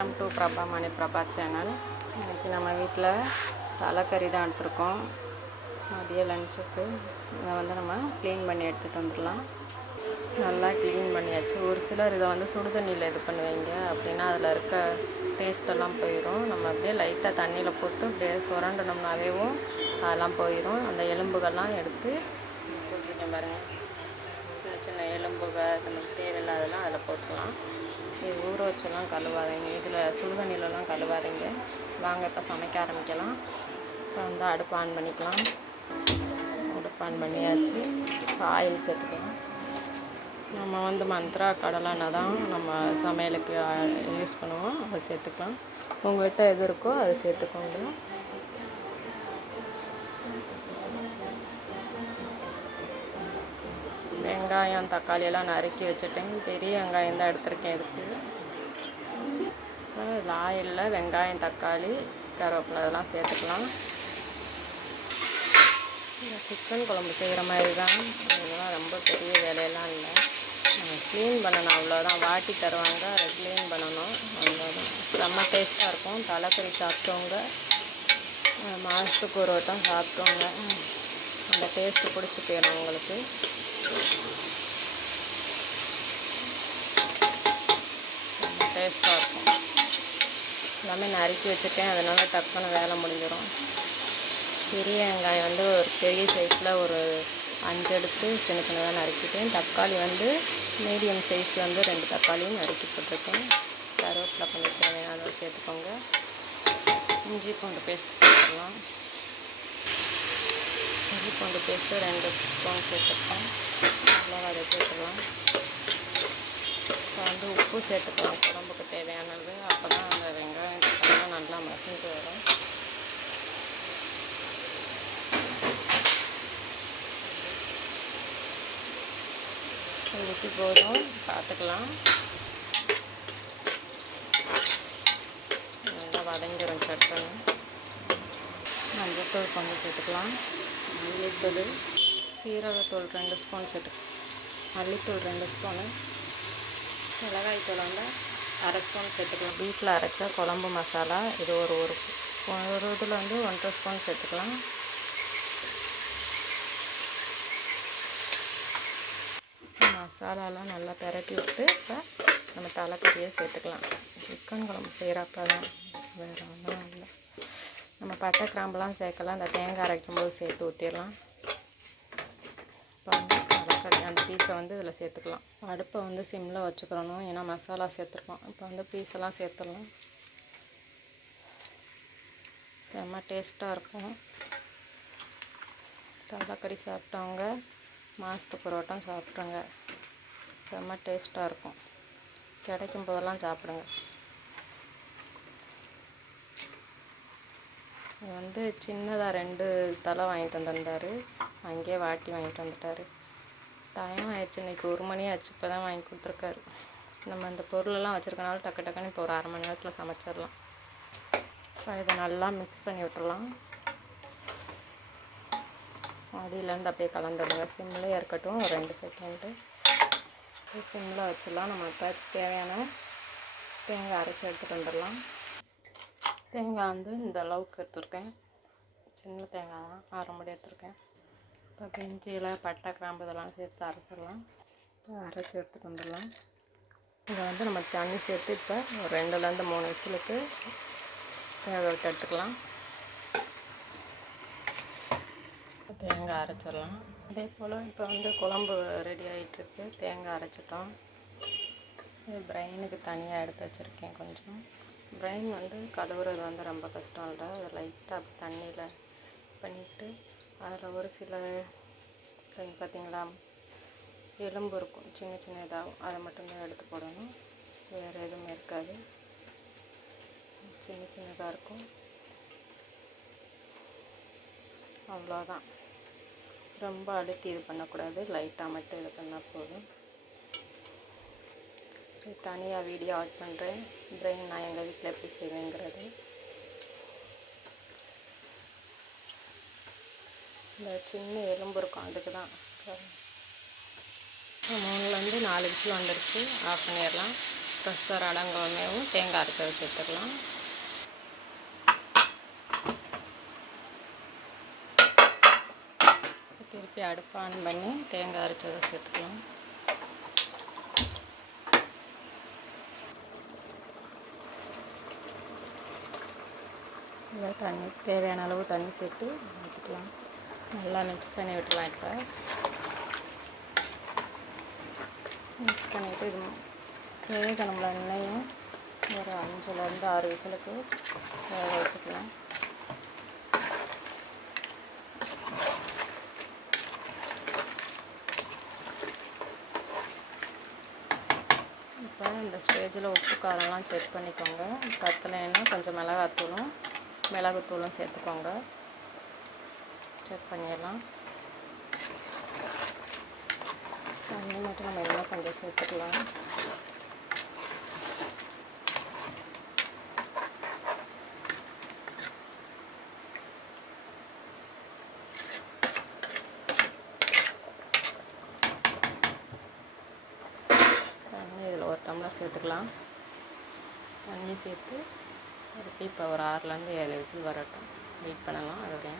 Welcome to Prabha Mani Prabha channel. இன்றைக்கி நம்ம வீட்டில் தலைக்கறி தான் எடுத்துருக்கோம். மதிய லஞ்சுக்கு இதை நம்ம க்ளீன் பண்ணி எடுத்துகிட்டு வந்துடலாம். நல்லா க்ளீன் பண்ணியாச்சு. ஒரு சிலர் இதை சுடு தண்ணியில் இது பண்ணுவீங்க, அப்படின்னா அதில் இருக்க டேஸ்ட்டெல்லாம் போயிடும். நம்ம அப்படியே லைட்டாக தண்ணியில் போட்டு அப்படியே சுரண்டணும்னாவேவும் அதெல்லாம் போயிடும். அந்த எலும்புகள்லாம் எடுத்து போட்டிருக்கேன் பாருங்கள். சின்ன சின்ன எலும்புகள் நமக்கு தேவையில்லாதெல்லாம் அதில் போட்டுக்கலாம். இது ஊற வச்செல்லாம் கழுவாதீங்க, இதில் சுடுதண்ணிலலாம் கழுவாதீங்க. வாங்க இப்போ சமைக்க ஆரம்பிக்கலாம். இப்போ அடுப்பு ஆன் பண்ணிக்கலாம். அடுப்பு ஆன் பண்ணியாச்சு. இப்போ ஆயில் சேர்த்துக்கலாம். நம்ம மந்த்ரா கடலெண்ணெய் தான் நம்ம சமையலுக்கு யூஸ் பண்ணுவோம், அதை சேர்த்துக்கலாம். உங்கள்கிட்ட எது இருக்கோ அதை சேர்த்துக்கோங்க. வெங்காயம் தக்காளியெல்லாம் நறுக்கி வச்சுட்டேன். பெரிய வெங்காயம் தான் எடுத்துருக்கேன். இதுக்கு ஆயிலில் வெங்காயம் தக்காளி கருவேப்பிலை அதெல்லாம் சேர்த்துக்கலாம். சிக்கன் குழம்பு செய்கிற மாதிரி தான். இதெல்லாம் ரொம்ப பெரிய வேலையெல்லாம் இல்லை. க்ளீன் பண்ணணும், அவ்வளோதான். வாட்டி தருவாங்க, அதை க்ளீன் பண்ணணும், அவ்வளோதான். ரொம்ப டேஸ்ட்டாக இருக்கும். தலைக்கறி சாப்பிட்டவங்க மாதத்துக்கு ஒரு வட்டம் சாப்பிட்டவங்க அந்த டேஸ்ட்டு பிடிச்சி போயிடும் உங்களுக்கு. ரொம்ப டேஸ்ட்டாக இருக்கும். எல்லாமே நறுக்கி வச்சுருக்கேன், அதனால் டக்குன்னு வேலை முடிஞ்சிடும். பெரிய வெங்காயம் ஒரு பெரிய சைஸில் ஒரு 5 எடுத்து சின்ன சின்னதாக நறுக்கிட்டேன். தக்காளி மீடியம் சைஸ் 2 தக்காளியும் நறுக்கி போட்டிருக்கேன். கருவேப்பிலை கொஞ்சம் தேவையான அளவு சேர்த்துக்கோங்க. இஞ்சி பூண்டு பேஸ்ட் சேர்த்துக்கலாம். இஞ்சி பூண்டு பேஸ்ட்டு 2 ஸ்பூன் சேர்த்துருக்கோம். நல்லா அதை சேர்த்துக்கலாம். இப்போ உப்பு சேர்த்துக்கலாம் குழம்புக்கு தேவையானது. அப்போ தான் அந்த வெங்காயம் தக்காளிலாம் நல்லா மசிஞ்சு வரும். உப்பு போதும், பார்த்துக்கலாம். நல்லா வதங்கிடும் சட்டன். மஞ்சள்தூள் கொஞ்சம் சேர்த்துக்கலாம். மல்லித்தூள், சீரகத்தூள் 2 ஸ்பூன் சேர்த்துக்கலாம். மல்லித்தூள் 2 ஸ்பூனு, மிளகாய்த்தூள் 1/2 ஸ்பூன் சேர்த்துக்கலாம். வீட்டில் அரைச்ச குழம்பு மசாலா இது ஒரு இதில் 1.5 ஸ்பூன் சேர்த்துக்கலாம். மசாலாலாம் நல்லா பிரட்டி விட்டு இப்போ நம்ம தலைக்கறியை சேர்த்துக்கலாம். சிக்கன் குழம்பு செய்கிறப்ப தான், வேறு ஒன்றும் இல்லை. நம்ம பட்டை கிராம்பெலாம் சேர்க்கலாம். அந்த தேங்காய் அரைக்கும்போது சேர்த்து ஊற்றிடலாம். இப்போ தலைக்கறி அந்த பீஸை இதில் சேர்த்துக்கலாம். அடுப்பை சிம்மில் வச்சுக்கிறணும், ஏன்னா மசாலா சேர்த்துருக்கோம். இப்போ பீஸெல்லாம் சேர்த்துடலாம். செம்ம டேஸ்ட்டாக இருக்கும். தலைக்கறி சாப்பிட்டவங்க மாதத்துக்கு ஒரு வட்டம் சாப்பிட்ருங்க. செம்ம டேஸ்ட்டாக இருக்கும். கிடைக்கும் போதெல்லாம் சாப்பிடுங்க. சின்னதாக 2 தலை வாங்கிட்டு வந்திருந்தார். அங்கேயே வாட்டி வாங்கிட்டு வந்துட்டார். டைம் ஆயிடுச்சு, இன்றைக்கி 1 மணி ஆச்சு. இப்போ தான் வாங்கி கொடுத்துருக்காரு. நம்ம இந்த பொருளெல்லாம் வச்சுருக்கனால டக்குன்னு இப்போ ஒரு 1/2 மணி நேரத்தில் சமைச்சிடலாம். இப்போ இதை நல்லா மிக்ஸ் பண்ணி விட்டுறலாம். அடியிலேருந்து அப்படியே கலந்துடுங்க. சிம்மில் இருக்கட்டும் ஒரு 2 செகண்டு. சிம்மில் வச்சிடலாம். நம்ம இப்போ தேவையான தேங்காய் அரைச்சி எடுத்துகிட்டு வந்துடலாம். தேங்காய் இந்த அளவுக்கு எடுத்துருக்கேன். சின்ன தேங்காய் தான், 1/2 மூடி எடுத்துருக்கேன். இப்போ இஞ்சியில் பட்டை கிராம்பு இதெல்லாம் சேர்த்து அரைச்சிடலாம். அரைச்சி எடுத்துகிட்டு வந்துடலாம். இதை நம்ம தண்ணி சேர்த்து இப்போ ஒரு 2லேருந்து 3 விசிலுக்கு வேக விட்டு எடுத்துக்கலாம். தேங்காய் அரைச்சிடலாம். அதே போல் இப்போ குழம்பு ரெடி ஆகிட்டுருக்கு. தேங்காய் அரைச்சிட்டோம். இது பிரெயினுக்கு தனியாக எடுத்து வச்சுருக்கேன். கொஞ்சம் பிரெயின் கழுவுறது ரொம்ப கஷ்டம் இல்லை. அதை லைட்டாக தண்ணியில் பண்ணிவிட்டு அதில் ஒரு சில பார்த்திங்களா எலும்பு இருக்கும், சின்ன சின்ன இதாகும். அதை மட்டும்தான் எடுத்து போடணும், வேறு எதுவுமே இருக்காது. சின்ன சின்னதாக இருக்கும், அவ்வளோதான். ரொம்ப அழுத்தி இது பண்ணக்கூடாது, லைட்டாக மட்டும் இது பண்ணால் போதும். தனியாக வீடியோ ஆட் பண்ணுறேன். பிரெயின் நான் எங்கள் வீட்டில் எப்படி செய்வேங்கிறது. இந்த சின்ன எலும்பு இருக்கும், அதுக்கு தான். 3லேருந்து 4 விசில் வந்துடுச்சு. ஆஃப் பண்ணிடலாம். ப்ரெஷர் அடங்காமையும் தேங்காய் அரைச்சதை சேர்த்துக்கலாம். திருப்பி அடுப்பு ஆன் பண்ணி தேங்காய் அரைச்சதை சேர்த்துக்கலாம். இதில் தண்ணி தேவையான அளவு தண்ணி சேர்த்து ஊற்றிக்கலாம். நல்லா மிக்ஸ் பண்ணி விட்டுலாம். இப்போ மிக்ஸ் பண்ணிவிட்டு இது வேகணும்ல எண்ணெயும் ஒரு 5லேருந்து 6 விசிலுக்கு வேக வச்சுக்கலாம். இப்போ இந்த ஸ்டேஜில் உப்பு காரம்லாம் செக் பண்ணிக்கோங்க. பத்தலைன்னா கொஞ்சம் மிளகுத்தூளும் சேர்த்துக்கோங்க. செக் பண்ணிடலாம். தண்ணி மட்டும் நம்ம இன்னும் கொஞ்சம் சேர்த்துக்கலாம். தண்ணி இதில் 1 டம்ளர் சேர்த்துக்கலாம். தண்ணி சேர்த்து இப்போ ஒரு 6லேருந்து 7 விசில் வரட்டும். வெயிட் பண்ணலாம். அதோடைய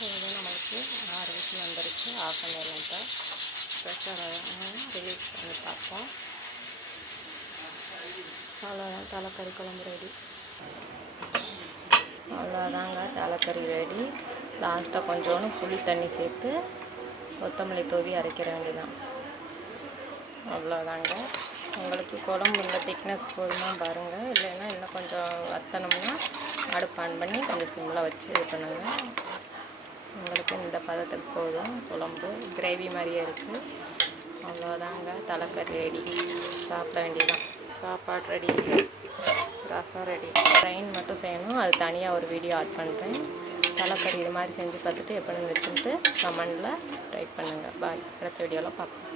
நம்மளுக்கு 6 விசில் வந்துருச்சு. ஆஃப் பண்ணிடலாம். இப்போ ப்ரெஷரை ரிலீஸ் பண்ணி பார்ப்போம். அவ்வளோதான், தலைக்கறி குழம்பு ரெடி. அவ்வளோதாங்க, தலைக்கறி ரெடி. லாஸ்ட்டாக கொஞ்சோண்டு புளி தண்ணி சேர்த்து கொத்தமல்லி தூவி அரைக்கிற வேண்டியதான். அவ்வளோதாங்க. உங்களுக்கு குழம்பு இந்த திக்னஸ் போதுமா பாருங்கள். இல்லைன்னா இன்னும் கொஞ்சம் வற்றணும்னா அடுப்பு ஆன் பண்ணி கொஞ்சம் சிம்மில் வச்சு இது பண்ணுங்கள். உங்களுக்கு இந்த பதத்துக்கு போதும். குழம்பு கிரேவி மாதிரியே இருக்குது. அவ்வளோதாங்க, தலைக்கறி ரெடி. சாப்பிட வேண்டியதான். சாப்பாடு ரெடி, ரசம் ரெடி. ட்ரைன் மட்டும் செய்யணும். அது தனியாக ஒரு வீடியோ ஆட் பண்ணுறேன். தலைக்கறி இது மாதிரி செஞ்சு பார்த்துட்டு எப்படி இருந்துச்சுன்ட்டு கமெண்டில் டைப் பண்ணுங்கள். பாய். அடுத்த வீடியோவில் பார்ப்போம்.